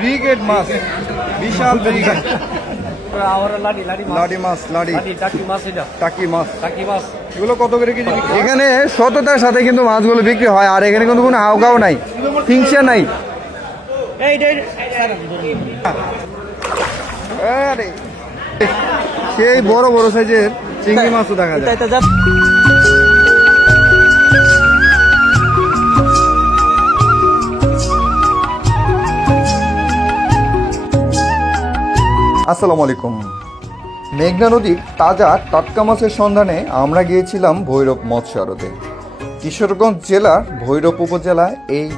Brigade মাছ, বিশাল brigade. লাডি মাছ, টাকি মাছ, এগুলো কত করে কেজি? এখানে সততার সাথে কিন্তু মাছগুলো বিক্রি হয়, আর এখানে কিন্তু কোনো হাওগাও নাই, হিংসা নাই। সেই বড় বড় সাইজের চিংড়ি মাছও দেখা যায়। আসসালামু আলাইকুম। মেঘনা নদীর তাজা টাটকা মাছের সন্ধানে আমরা গিয়েছিলাম ভৈরব মৎস্য আড়তে। কিশোরগঞ্জ জেলার ভৈরব উপজেলায় এই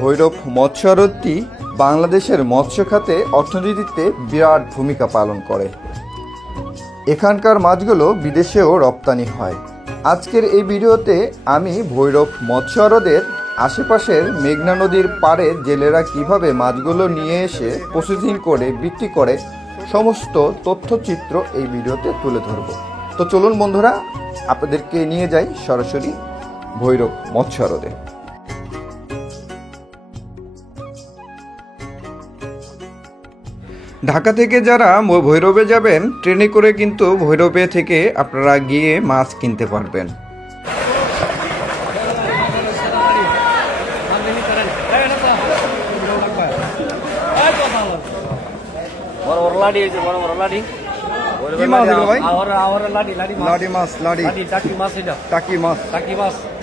ভৈরব মৎস্য আড়তটি বাংলাদেশের মৎস্য খাতে অর্থনীতিতে বিরাট ভূমিকা পালন করে। এখানকার মাছগুলো বিদেশেও রপ্তানি হয়। আজকের এই ভিডিওতে আমি ভৈরব মৎস্য আড়তের আশেপাশের মেঘনা নদীর পাড়ে জেলেরা কিভাবে মাছগুলো নিয়ে এসে প্রসেসিং করে বিক্রি করে সমস্ত তথ্যচিত্র এই ভিডিওতে তুলে ধরব। তো চলুন বন্ধুরা, আপনাদেরকে নিয়ে যাই সরাসরি ভৈরব মৎস্য আড়তে। ঢাকা থেকে যারা ভৈরবে যাবেন, ট্রেনে করে কিন্তু ভৈরবে থেকে আপনারা গিয়ে মাছ কিনতে পারবেন।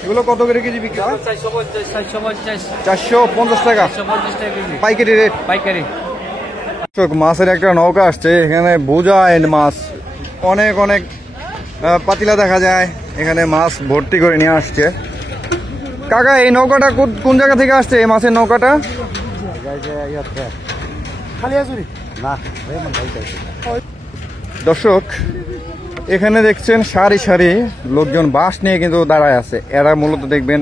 এগুলো কত করে কেজি বিক্রি হয়? 450 টাকা পাইকারি রেট। মাছের একটা নৌকা আসছে, এখানে বোঝা এন্ড মাছ অনেক অনেক পাতিলা দেখা যায়। এখানে মাছ ভর্তি করে নিয়ে আসছে। কাকা, এই নৌকাটা কোন জায়গা থেকে আসছে? এই মাছের নৌকাটা দর্শক, এখানে দেখছেন সারি সারি লোকজন বাঁশ নিয়ে কিন্তু দাঁড়ায় আছে। এরা মূলত দেখবেন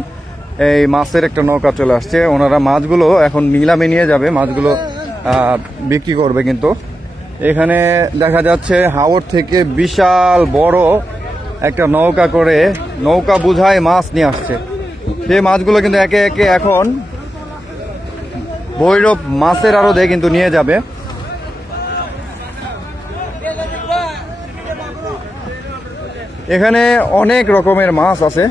এই মাছের একটা নৌকা চলে আসছে। ওনারা মাছগুলো এখন নিলামে নিয়ে যাবে, মাছগুলো বিক্রি করবে। কিন্তু এখানে দেখা যাচ্ছে হাওর থেকে বিশাল বড় একটা নৌকা করে নৌকা বুঝায় মাছ নিয়ে আসছে। সেই মাছগুলো কিন্তু একে একে এখন ভৈরব মাছের আড়তে কিন্তু নিয়ে যাবে। এখানে অনেক রকমের মাছ আছে।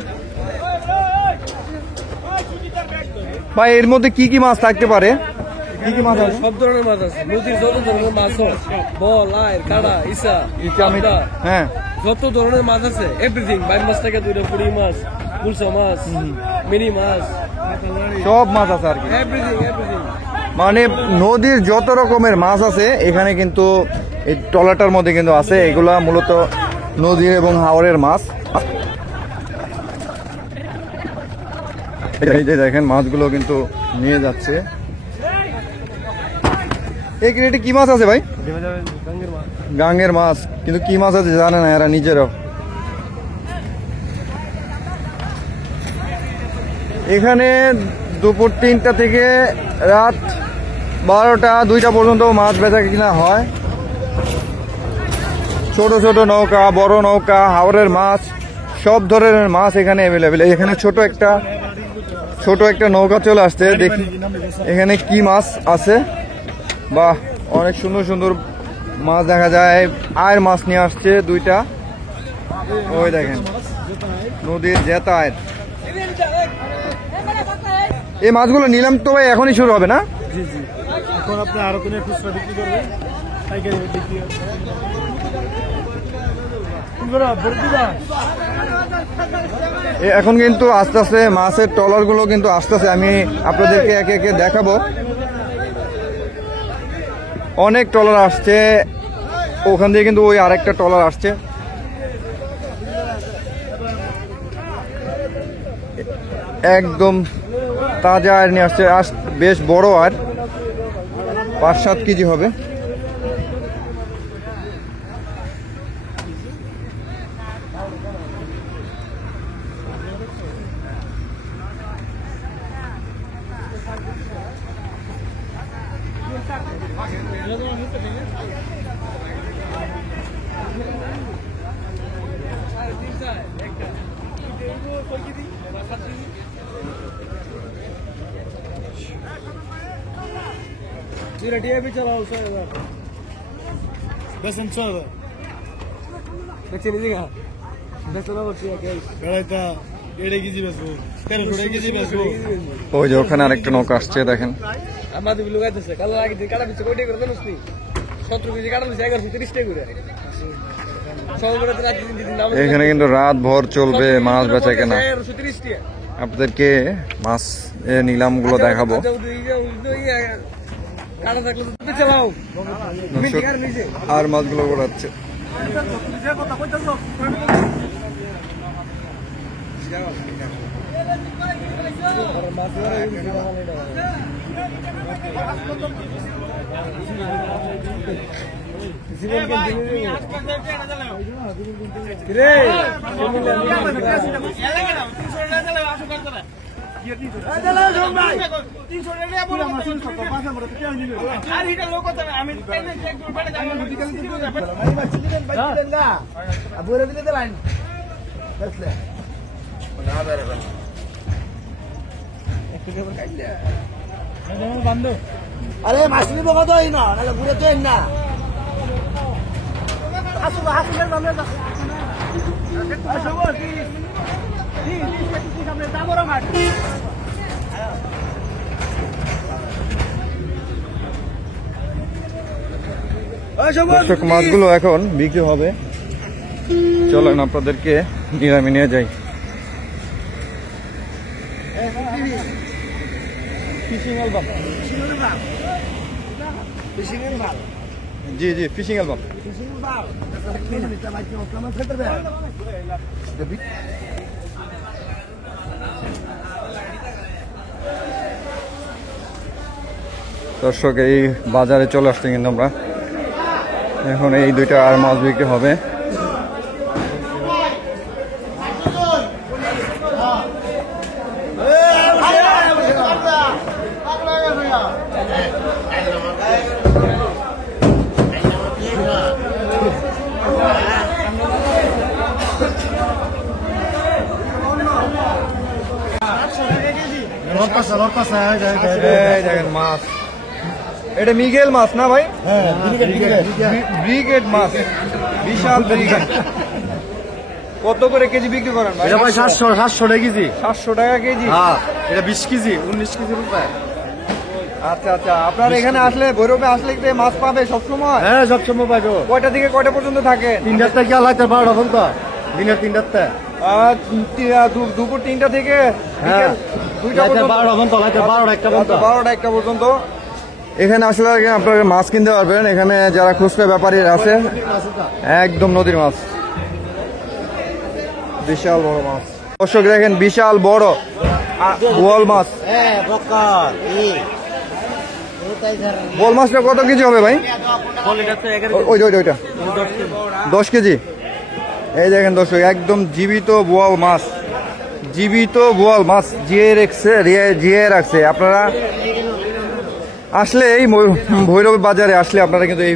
ভাই, এর মধ্যে কি কি মাছ থাকতে পারে? কি কি মাছ আছে? সব ধরনের মাছ আছে। নদীর যত ধরনের মাছ, বল, আইর, কাড়া, ইসা, হ্যাঁ, যত ধরনের মাছ আছে এভরিথিং। বাইম মাছ থেকে দুইটা, পুরি মাছ, গুলশা মাছ, মিনি মাছ, সব মাছ আছে আর কি। এভরিথিং। মানে নদীর যত রকমের মাছ আছে এখানে কিন্তু এই ট্রলারটার মধ্যে কিন্তু আছে। এগুলা মূলত নদীর এবং হাওরের মাছ। এই যে দেখেন মাছগুলো কিন্তু নিয়ে যাচ্ছে। এই ক্রেটে কি মাছ আছে ভাই? গাঙ্গের মাছ, কিন্তু কি মাছ আছে জানে না এরা নিজেরাও। এখানে দুপুর 3টা থেকে রাত 12টা 2টা পর্যন্ত মাছ বেচা কিনা হয়। ছোট ছোট নৌকা, বড় নৌকা, হাওরের মাছ, সব ধরনের মাছ এখানে অ্যাভেলেবেল। এখানে ছোট একটা নৌকা চলে আসছে। দেখি এখানে কি মাছ আছে। বাহ, অনেক সুন্দর সুন্দর মাছ দেখা যায়। আয়ের মাছ নিয়ে আসছে 2টা। ওই দেখেন নদীর জেতা আয়ের। এই মাছগুলো নিলাম তো ভাই এখনই শুরু হবে না? জি জি, এখন আপনি আরো কোনো খুচরা বিক্রি করবেন, পাইকারি বিক্রি এখন কিন্তু আস্তে আস্তে মাছের ট্রলার গুলো কিন্তু আসতেছে। আমি আপনাদেরকে একে একে দেখাবো। অনেক ট্রলার আসছে, ওখান দিয়ে কিন্তু ওই আরেকটা ট্রলার আসছে। একদম তাজা আর নিয়ে আসছে, বেশ বড়, আর 5-7 কেজি হবে। দুইটা টিএপি চালাও 6000 বেসন চলে বেচে নিদি গা বেচে না বলছি আগে বেড়াইতা এড়ে গিজি বেসবো 1300 কেজি বেসবো ওই যে ওখানে আরেকটা নৌকা আসছে দেখেন। আমাদের লুগাইতেছে কাল আগে দিন কাটা দিচ্ছে কয়টা করে জানিস নি 17 কেজি কাটা দিচ্ছে 1130 টাকা করে সব করে রাত দিন নাম এখানে কিন্তু রাত ভর চলবে মাছ বেচা কেনা। 1130 টাকা আপনাদেরকে মাছ নিলামগুলো দেখাবো। কাটা থাকলে তো চালাও মিটিং আর নিজে আর মাছগুলো ওড়াচ্ছে। আরে মাছ নিব কত না নালে ঘুরে তো না আসো আসো সামনে আসো সামনে দামরা মাছ দর্শক মাছগুলো এখন বিক্রি হবে, চলেন আপনাদেরকে নিলামে নিয়ে যাই। জি জি ফিশিং অ্যালবাম। দর্শক এই বাজারে চলে আসছে কিন্তু আমরা এখন এই দুইটা আর মাছ বিক্রি হবে। দেখেন মাছ, এটা মিগেল মাছ না ভাই? ব্রিগেড মাছ, বিশাল ব্রিগেড। কত করে কেজি বিক্রি করেন ভাই? এটা ভাই 700 টাকা কেজি। 700 টাকা কেজি? হ্যাঁ, এটা 20 কেজি 19 কেজি রূপায়। আচ্ছা আচ্ছা, আপনার এখানে আসলে ভৈরবে আসলে কি মাছ পাবে সবসময়? হ্যাঁ, সব সময় পাবো। কয়টা থেকে কয়টা পর্যন্ত থাকে? 3টার থেকে লাইতে 12টা পর্যন্ত, দিনের 3টার থেকে। দুপুর 3টা থেকে হ্যাঁ, 2টা পর্যন্ত। 12টা পর্যন্ত, লাইতে 12টা 1টা পর্যন্ত। 12টা 1টা পর্যন্ত এখানে আসলে আপনারা মাছ কিনতে পারবেন। এখানে যারা খুচরা ব্যাপারী আছে, একদম নদীর মাছ, বিশাল বড় মাছ। দর্শক দেখেন বিশাল বড় বোয়াল মাছ। বোয়াল মাছটা কত কেজি হবে ভাই? ওইটা 10 কেজি। এই দেখেন দর্শক একদম জীবিত বোয়াল মাছ, জীবিত বোয়াল মাছ জিয়ে রাখছে। আপনারা আসলে এই ভৈরব বাজারে আসলে আপনারা কিন্তু এই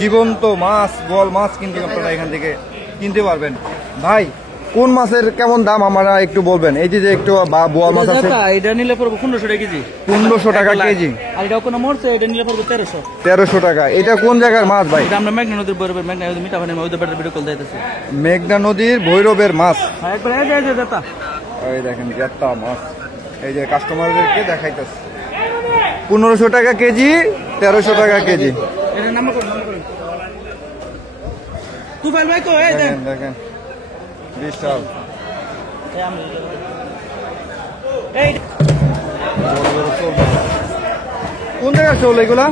জীবন্ত মাছ, বোয়াল মাছ কিন্তু আপনারা এখান থেকে কিনতে পারবেন। ভাই কোন মাছের কেমন দাম আমরা একটু বলবেন? এই যে একটু বোয়াল মাছ আছে, এটা নিলে পড়বে 1500 টাকা কেজি। 1500 টাকা কেজি। আর এটা কোনো মরছে, এটা নিলে পড়বে 1300। 1300 টাকা। এটা কোন জায়গার মাছ ভাই? এটা আমরা মেঘনা নদীর বৈরবের, মেঘনা নদী মিঠা পানির ওই দরবারে ভিডিও কল দিতেছি। মেঘনা নদীর ভৈরবের মাছ। হ্যাঁ, একবার এই যে দাতা, এই দেখেন জেত্তা মাছ, এই যে কাস্টমারদেরকে দেখাইতেছে। 1500 টাকা কেজি, 1300 টাকা কেজি। এটা নাম্বার করুন। তুফাইল ভাই কো, এই দেন দেখেন বিশাল এই কোন জায়গায় চল এগুলা?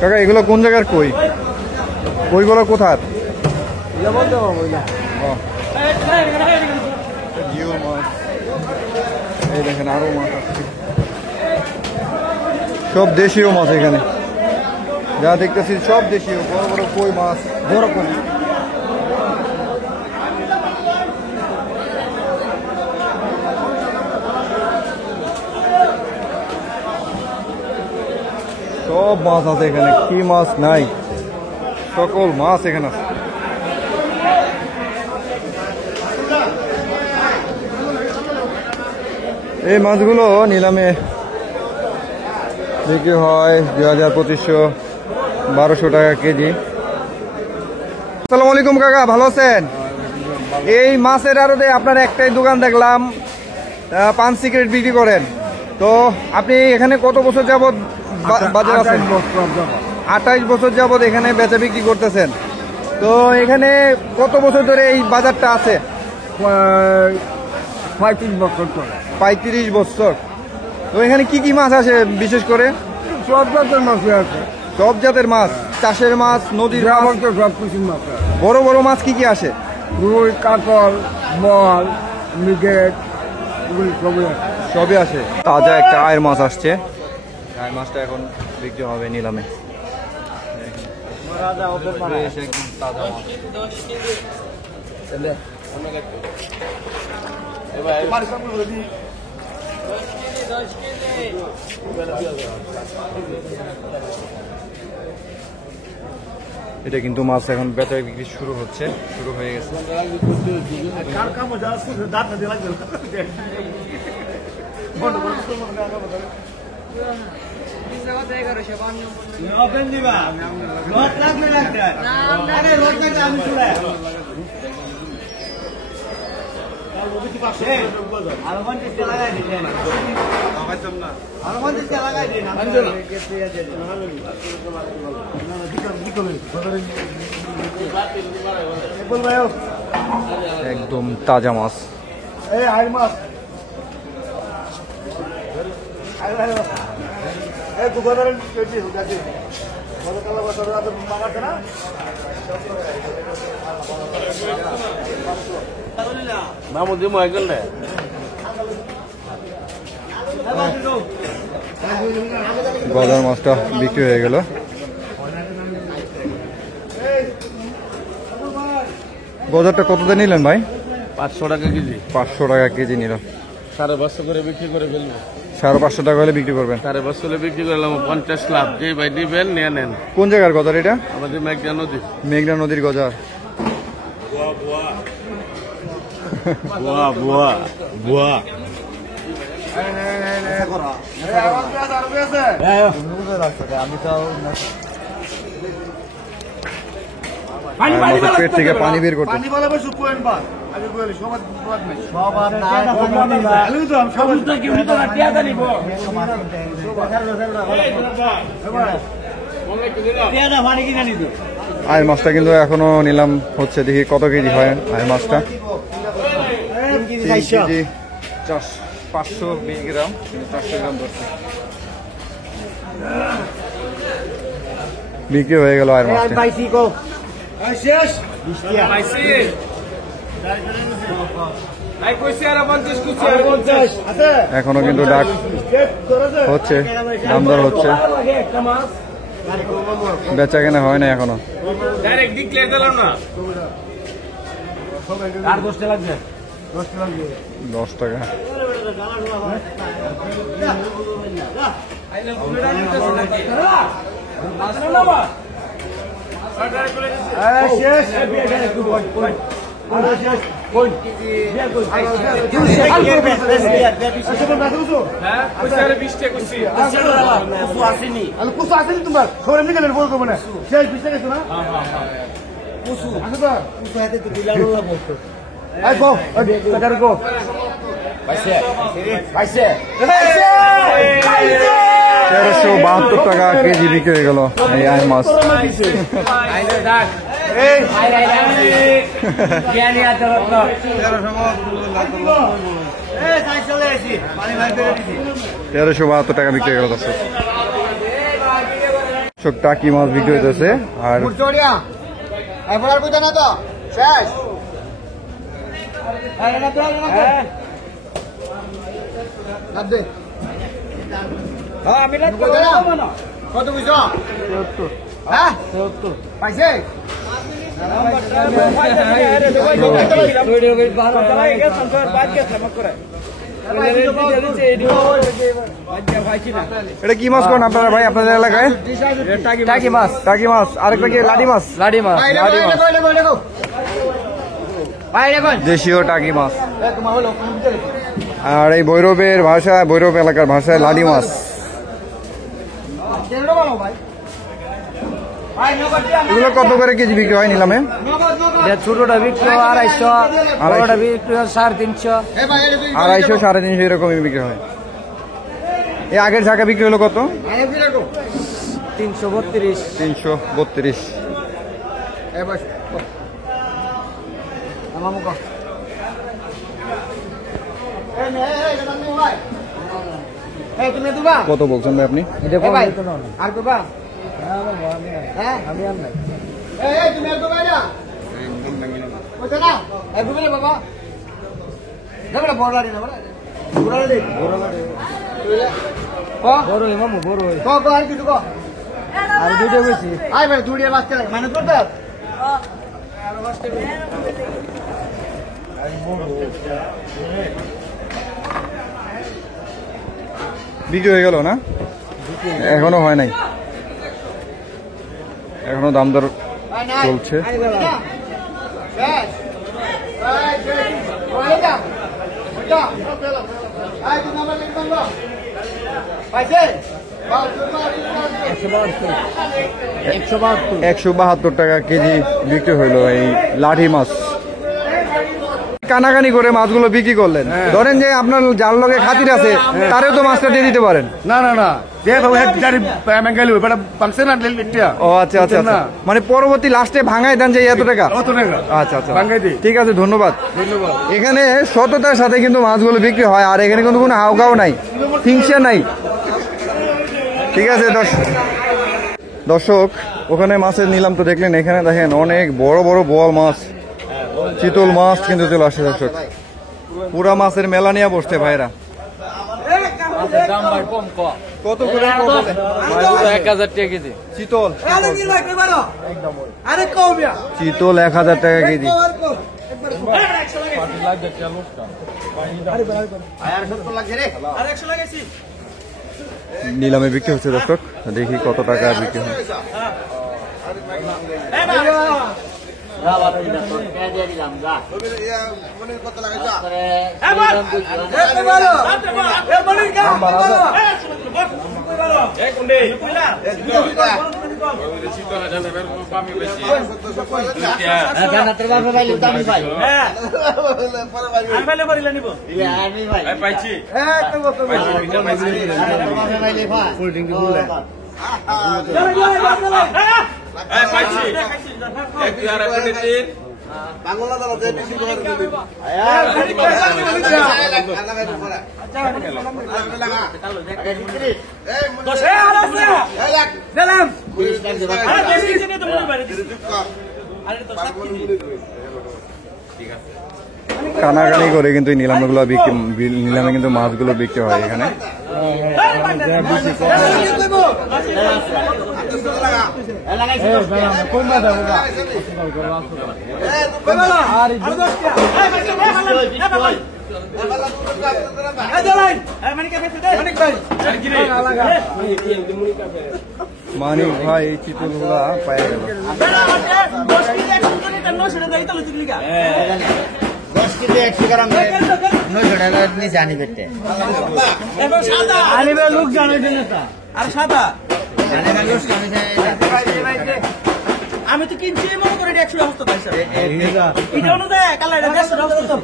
কাকা এগুলো কোন জায়গার কই? কইগুলো কোথার? এই দেখেন আরো মাছ আছে, সব দেশীয় মাছ। এখানে যা দেখতেছি সব দেশীয়, বড় বড় কই মাছ, বড় কই। সব মাছ আছে এখানে, কি মাছ নাই, সকল মাছ এখানে আছে। এই মাছগুলো নিলামে বিক্রি হয় 2000, 2500, 1200 টাকা কেজি। আসসালামু আলাইকুম কাকা, ভালো আছেন? এই মাছের আড়তে আপনার একটাই দোকান দেখলাম, পান সিগারেট বিক্রি করেন। তো আপনি এখানে কত বছর যাবত বাজার আছেন? 28 বছর যাবত এখানে বেচা বিক্রি করতেছেন। তো এখানে কত বছর ধরে এই বাজারটা আছে? 35 বছর ধরে। 35 বছর। তো এখানে কি কি মাছ আছে বিশেষ করে? সব জাতের মাছই আছে, সব জাতের মাছ, চাষের মাছ, নদীর মাছ, সব কিছু মাছ আছে। বড় বড় মাছ কি কি আসে? রুই, কাতল, বোয়াল, মৃগেল, এগুলি সবই আছে। সবই আসে। তাজা একটা আয়ের মাছ আসছে, আয়ের মাছটা এখন বিক্রি হবে নিলামে। বেশ একদম তাজা মাছ। এটা কিন্তু মাছ এখন বেচা বিক্রি শুরু হয়ে গেছে। একদম তাজা মাছ। গজার মাছটা বিক্রি হয়ে গেল। গজারটা কততে নিলেন ভাই? 500 টাকা কেজি। 500 টাকা কেজি নিলাম। 550 করে বিক্রি করে ফেলবো। 550 টাকা হলে বিক্রি করবেন? 550 করে বিক্রি করলাম, 50 লাভ। যে ভাই দিবেন নিয়ে নেন। কোন জায়গার গজার এটা? আমাদের মেঘনা নদী। মেঘনা নদীর গজার। বুয়া বুয়া বুয়া। মাছের পেট থেকে পানি বের করতে। আয়ের মাছটা কিন্তু এখনো নিলাম হচ্ছে, দেখি কত কেজি হয় আয়ের মাছটা। 3 কেজি 520 গ্রাম, 400 গ্রাম ধরছে। বিক্রি হয়ে গেল আয়ের মাছটা। এখনো কিন্তু ডাক হচ্ছে, দাম দর হচ্ছে, বেচা কেনা হয় না এখনো। 10 টাকা। $1372 টাকা কেজি বিক্রি হয়ে গেল এই আয়ের মাছ। $1372 টাকা বিক্রি হয়ে গেল। দর্শক টাকি মাছ বিক্রি হইতেছে। আর কত বুঝছো? হ্যাঁ পাইছে। এটা কি মাছ করেন আপনারা ভাই আপনাদের এলাকায়? টাকি মাছ। টাকি মাছ। আরেকটা কি লাডি মাছ? লাডি মাছ। লাডি মাছ, দেশীয় টাকি মাছ। আর এই ভৈরবের ভাষায়, ভৈরব এলাকার ভাষায় লাডি মাছ। এগুলো কত করে কেজি বিক্রি হয় নিলামে? ছোটটা বিক্রি 250, বড়টা বিক্রি 350। 250, 350 এরকমই বিক্রি হয়। এই আগের ঝাঁকা বিক্রি হলো কত? 332। 332। কত বলছেন ভাই আপনি? আর করবা? বিক্রি হয়ে গেল না? এখনো হয় নাই, এখনো দাম দর চলছে। $172 কেজি বিক্রি হইলো এই লাঠি মাছ। কানাকানি করে মাছগুলো বিক্রি করলেন, ধরেন যে আপনার যার লগে খাতির আছে তারেও তো মাছটা দিয়ে দিতে পারেন। না না না, ও আচ্ছা আচ্ছা আচ্ছা, মানে পরবর্তী লাস্টে ভাঙাই দেন যে এত টাকা। আচ্ছা আচ্ছা, ঠিক আছে, ধন্যবাদ। এখানে সততার সাথে কিন্তু মাছগুলো বিক্রি হয়, আর এখানে কিন্তু কোনো হাওগাও নাই, হিংসা নাই। ঠিক আছে দর্শক, ওখানে মাছের নিলাম তো দেখলেন, এখানে দেখেন অনেক বড় বড় বোয়াল মাছ, চিতল মাছ কিন্তু চলে আসে দর্শক। পুরা মাছের মেলা নিয়ে বসছে ভাইরা। কত করে? 1000 টাকা কেজি চিতল, চিতল 1000 টাকা কেজি। নিলামে বিক্রি হচ্ছে দর্শক, দেখি কত টাকা বিক্রি হয়। কানাকানি করে কিন্তু নিলামগুলো নিলামে কিন্তু মাছগুলো বিক্রি হয় এখানে। মানিক ভাই এই চিতলগুলা পায়ে গেল। 10 কেজি 100 গ্রাম 900 টাকা নিচে আনি পেটে লোক জানে আর সাদা আমি তো কিনছি মনে করে 100 টাকা হতো পয়সা এটা অনুযায়ী কালা এটা 100 টাকা হতো।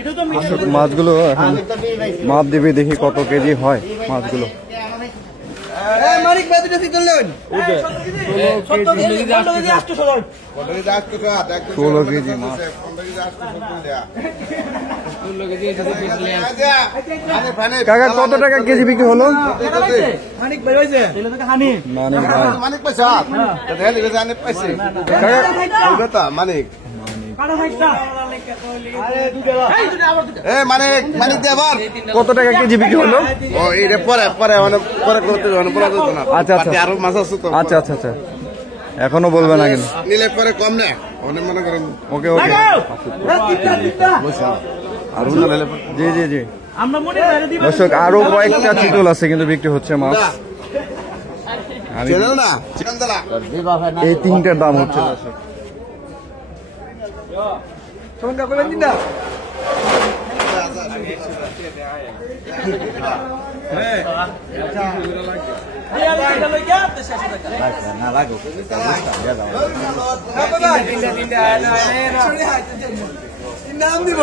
এটা তো মাছগুলো এখন মাপ দিবে, দেখি কত কেজি হয় মাছগুলো। মানিক ভাই দুটো চিতল নেন 16 কেজি মাছ। কাকা কত টাকা কেজি বিক্রি হলো? মানিক ভাই হইছে মানিক ভাই মানিক কত টাকা কেজি বিক্রি হলো? আচ্ছা আচ্ছা আরো মাছ আছে তো, আচ্ছা আচ্ছা আচ্ছা, এখনো বলবে না কিন্তু। নিলে পরে কম না, মনে করেন। ওকে ওকে, জি জি জি দর্শক, আরো কয়েকটা চিতল আছে কিন্তু বিক্রি হচ্ছে মাছ। এই তিনটার দাম হচ্ছে দর্শক। না লাগো নাম দিব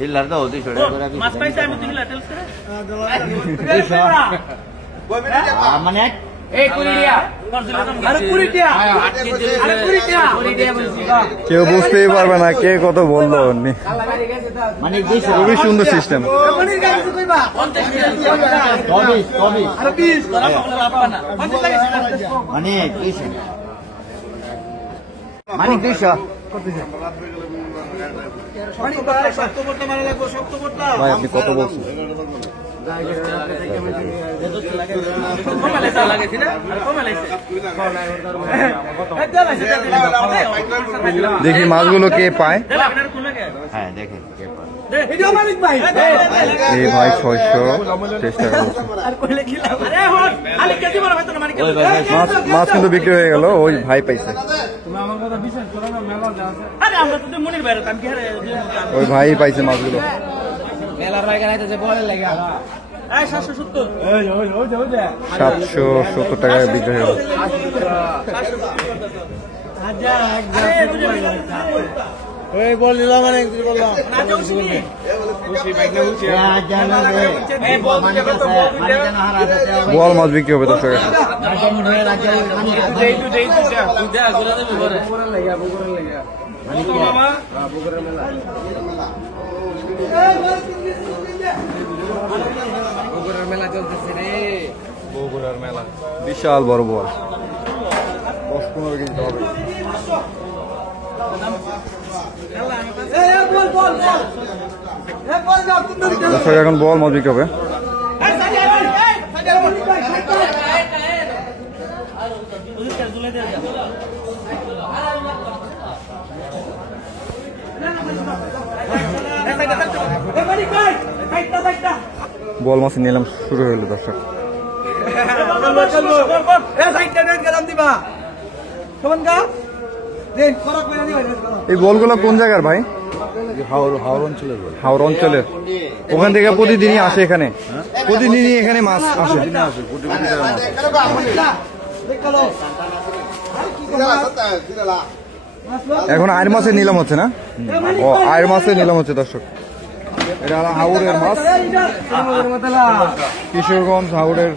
হিল্লার দাও 200 টাকা করে মাছ পাইছে আমি 2 হিলা টেলস করে মানে এই কুড়িয়া আরে কুড়িয়া আরে কুড়িয়া বলছি কেউ বুঝতেই পারবে না কে কত বললো। মানে 200 খুবই সুন্দর সিস্টেম। মনির গাড়ি কইবা 24 আরে 20 তোরা আপনা না 50 লাগে মানে 200 মানে 200 মনি তো শক্ত করতে মারা লাগবে শক্ত করতে ভাই আপনি কত বলছেন? কমালে লাগাইছি না কমালে দেখি মাছগুলো কে পায়। হ্যাঁ দেখেন কে পায় এই ভাই 600 চেষ্টা করছে। মাছ মাছ কিন্তু বিক্রি হয়ে গেল, ওই ভাই পাইছে, ওই ভাই পাইছে মাছগুলো। মেলার ভাই গাইতেছে বলে লাগে 770 টাকায় বিক্রি হয়ে গেল। বোয়াল মাছ বিক্রি হবে দর্শক। মেলা চলতেছে রে, বগুড়ার মেলা, বিশাল বড় বোয়াল, 10-15 কেজি হবে। দর্শক এখন বোয়াল মাছ বিক্রি হবে। বোয়াল মাছ নিলাম শুরু হলো দর্শক। এই বলগুলো কোন জায়গার ভাই? হাওড় অঞ্চলের। ওখান থেকে প্রতিদিনই আসে এখানে, প্রতিদিনই এখানে মাছ আসে। এখন আয়ের মাছের নিলাম হচ্ছে না? ও আয়ের মাছের নিলাম হচ্ছে দর্শক। এটা হাওড়ের মাছ, কিশোরগঞ্জ হাওড়ের।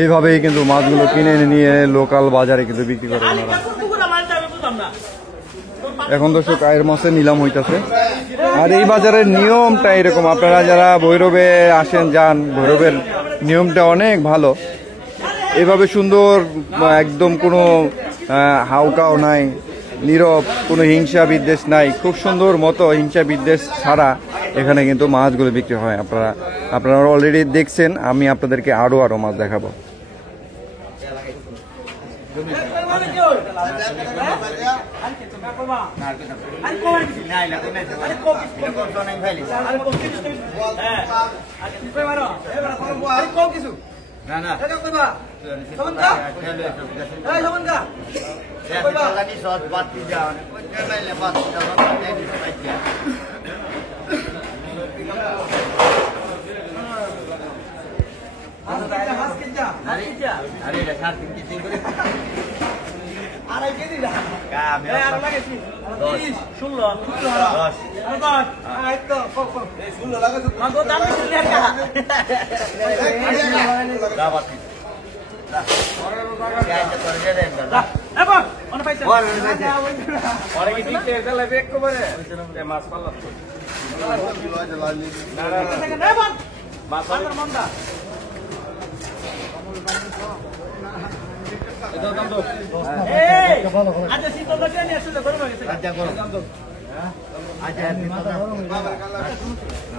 এইভাবেই কিন্তু মাছগুলো কিনে নিয়ে লোকাল বাজারে কিন্তু বিক্রি করে ওনারা। এখন দর্শক আয়ের মাছের নিলাম হইতাছে। আর এই বাজারের নিয়মটা এরকম, আপনারা যারা ভৈরবে আসেন যান, ভৈরবের নিয়মটা অনেক ভালো। এভাবে সুন্দর, একদম কোনো হাউকাও নাই, নীরব, কোনো হিংসা বিদ্বেষ নাই, খুব সুন্দর মতো হিংসা বিদ্বেষ ছাড়া এখানে কিন্তু মাছগুলো বিক্রি হয়। আপনারা অলরেডি দেখছেন, আমি আপনাদেরকে আরো মাছ দেখাবো।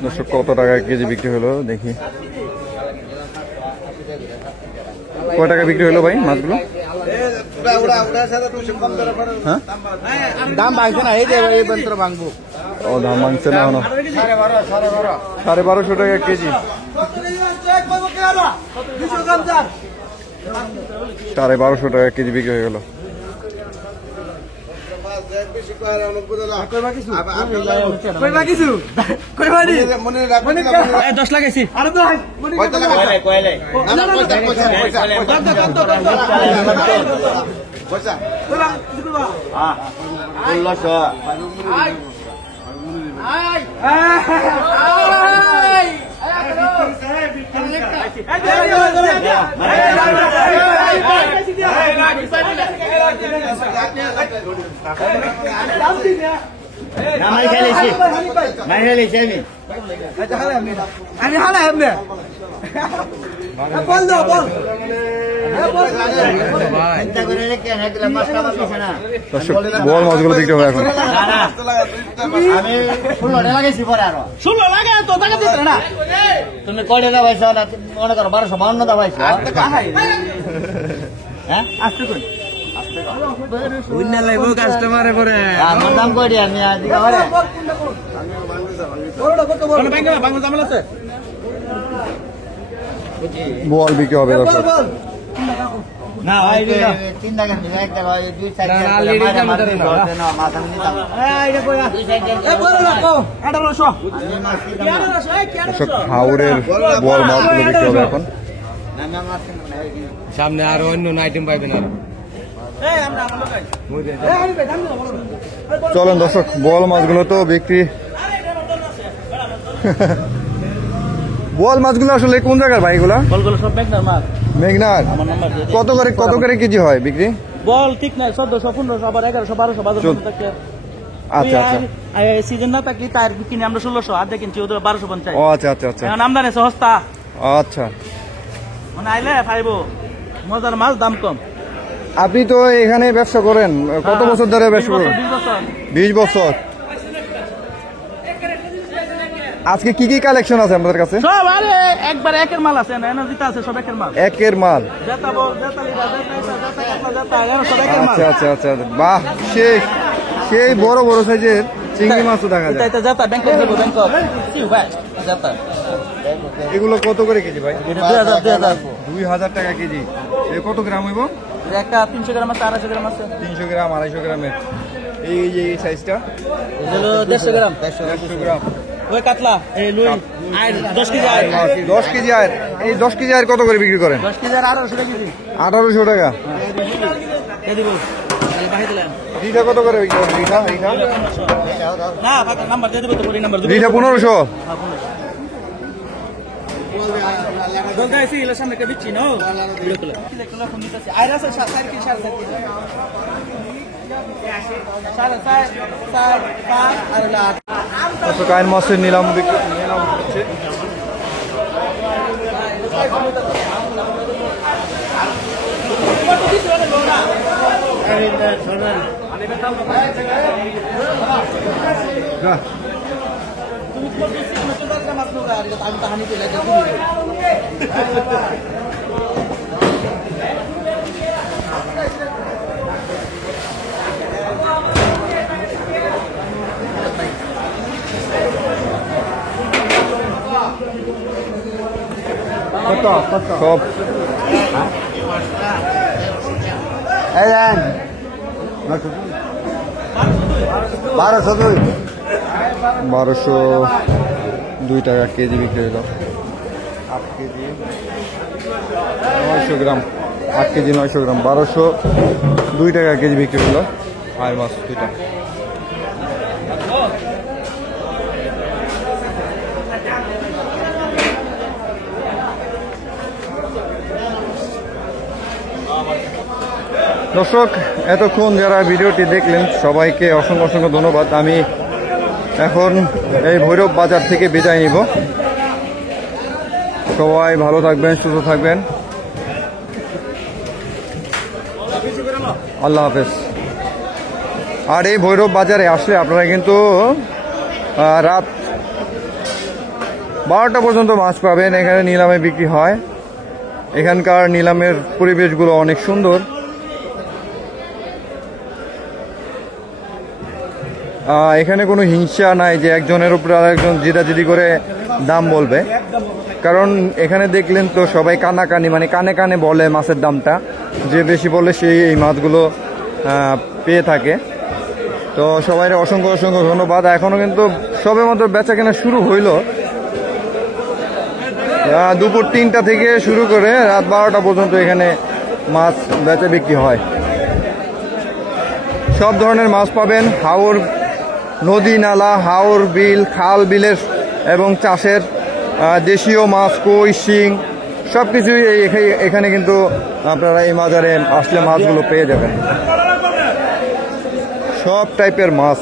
দর্শক কত টাকা কেজি বিক্রি হলো দেখি। কয় টাকা বিক্রি হলো ভাই মাছগুলো? হ্যাঁ দাম ভাঙছে না, এই যে এই যন্ত্র ভাঙবো। ও দাম ভাঙছে না এখনো। 1250 টাকা কেজি। 1250 টাকা কেজি বিক্রি হয়ে গেল। দশ লাগাইছি আমি হালা এমনি বল দাও বল দর্শক বল মাছগুলো বিক্রি হবে এখন। আমি 16 লাগাইছি পরে আরো 16 লাগা তো টাকা দিতে না। তুমি কয়টা লাগাইছো না? মনে করো 1252 দা পাইছো। হ্যাঁ আসতে কই উইন্না লাইবো কাস্টমারে পরে আমার দাম কই দি আমি আজ দিকা পরে বড়টা কত বড় বাংলা জামাল আছে বল বিক্রি হবে দর্শক। না ভাই তিন টাকা নিবে, এক টাকা দুই সাইড মারা মারতে না মাথা নিতাম। এই রে কইয়া দুই সাইড এ বড় না কো এটা বড় শো দর্শক হাওরের বল মাছগুলো বিক্রি হবে এখন। না মারতে না। সামনে আরো অন্য আইটেম পাইবেন আর এই আমরা লাগাই এই আমি দাম না বড়। চলেন দর্শক বল মাছগুলো তো বিক্রি। বল মাছগুলো আসলে কোন জায়গার ভাই এগুলা? বলগুলো সব মেঘনার মাছ। মেঘনার। আমার নাম্বার দিয়ে কত করে কেজি হয় বিক্রি? বল ঠিক নাই 1400 1500 আবার 1100 1200 বাজার থাকে। আচ্ছা আচ্ছা সিজন না থাকলে তার কিনে আমরা 1600 আর কিনছি ওদের 1250। ও আচ্ছা আচ্ছা আচ্ছা এখন আমদানি সস্তা, আচ্ছা। মানে আইলে পাইবো মজার মাছ, দাম কম। আপনি তো এখানে ব্যবসা করেন কত বছর ধরে ব্যবসা করেন? 20 বছর। 20 বছর। আজকে কি কি কালেকশন আছে আপনাদের কাছে? সব আরে একবার একের মাল আছে না, এনার্জিতে আছে সব একের মাল। একের মাল। জেতা বল জেতা লিডা জেতা এরা সব একের মাল। আচ্ছা আচ্ছা আচ্ছা বাহ, সেই বড় বড় সাইজের চিংড়ি মাছও দেখা যায়। এটা জেতা ব্যাংকক দেব ব্যাংকক সিউ ভাই জেতা। এগুলো কত করে কেজি ভাই? 2000 2000 টাকা কেজি। এ কত গ্রাম হইব? একটা 300 গ্রাম আছে 250 গ্রাম আছে। 300 গ্রাম 250 গ্রামের। এই যে এই সাইজটা হলো 150 গ্রাম। 150 গ্রাম। ওই কাতলা এই লুই আর 10 কেজি আর 10 কেজি আর এই 10 কেজি আর কত করে বিক্রি করেন? 10 কেজি আর 1800 টাকা কেজি। 1800 টাকা। এ দিব তাহলে বাহির দিলাম। রিঠা কত করে বিক্রি করেন? রিঠা না ফাঁকা নাম্বার দিয়ে দেব তো, পরি নাম্বার দেব। রিঠা 1500। দল গাইছি এর সামনে কে বিচ্ছি নো ভিডিও কল কিলো ফোন দিতেছি আইরা আছে 4 কি 4 কি 4 আর লাট কত কাইন মাছের নিলাম হচ্ছে। আমি তাহানি পেলে সব এই দেন 1202 টাকা কেজি বিক্রি হলো। 8 কেজি 900 গ্রাম। 8 কেজি 900 গ্রাম 1202 টাকা কেজি বিক্রি হলো। আর মাছ দুইটা। দর্শক এতক্ষণ যারা ভিডিওটি দেখলেন সবাইকে অসংখ্য অসংখ্য ধন্যবাদ। আমি এখন এই ভৈরব বাজার থেকে বিদায় নিব। সবাই ভালো থাকবেন, সুস্থ থাকবেন। আল্লাহ হাফেজ। আর এই ভৈরব বাজারে আসলে আপনারা কিন্তু রাত 12টা পর্যন্ত মাছ পাবেন। এখানে নিলামে বিক্রি হয়। এখানকার নিলামের পরিবেশগুলো অনেক সুন্দর। এখানে কোনো হিংসা নাই যে একজনের উপর আরেকজন জিদাজিদি করে দাম বলবে, কারণ এখানে দেখলেন তো সবাই কানাকানি মানে কানে কানে বলে মাছের দামটা, যে বেশি বলে সেই এই মাছগুলো পেয়ে থাকে। তো সবাই অসংখ্য অসংখ্য ধন্যবাদ। এখনও কিন্তু সবে মাত্র বেচা কেনা শুরু হইল। দুপুর 3টা থেকে শুরু করে রাত 12টা পর্যন্ত এখানে মাছ বেচা বিক্রি হয়। সব ধরনের মাছ পাবেন। হাওর, নদী নালা, হাওর, বিল, খাল বিলের এবং চাষের দেশীয় মাছ, কই, শিং সব কিছুই এখানে কিন্তু আপনারা এই বাজারে আসলে মাছগুলো পেয়ে যাবেন। সব টাইপের মাছ।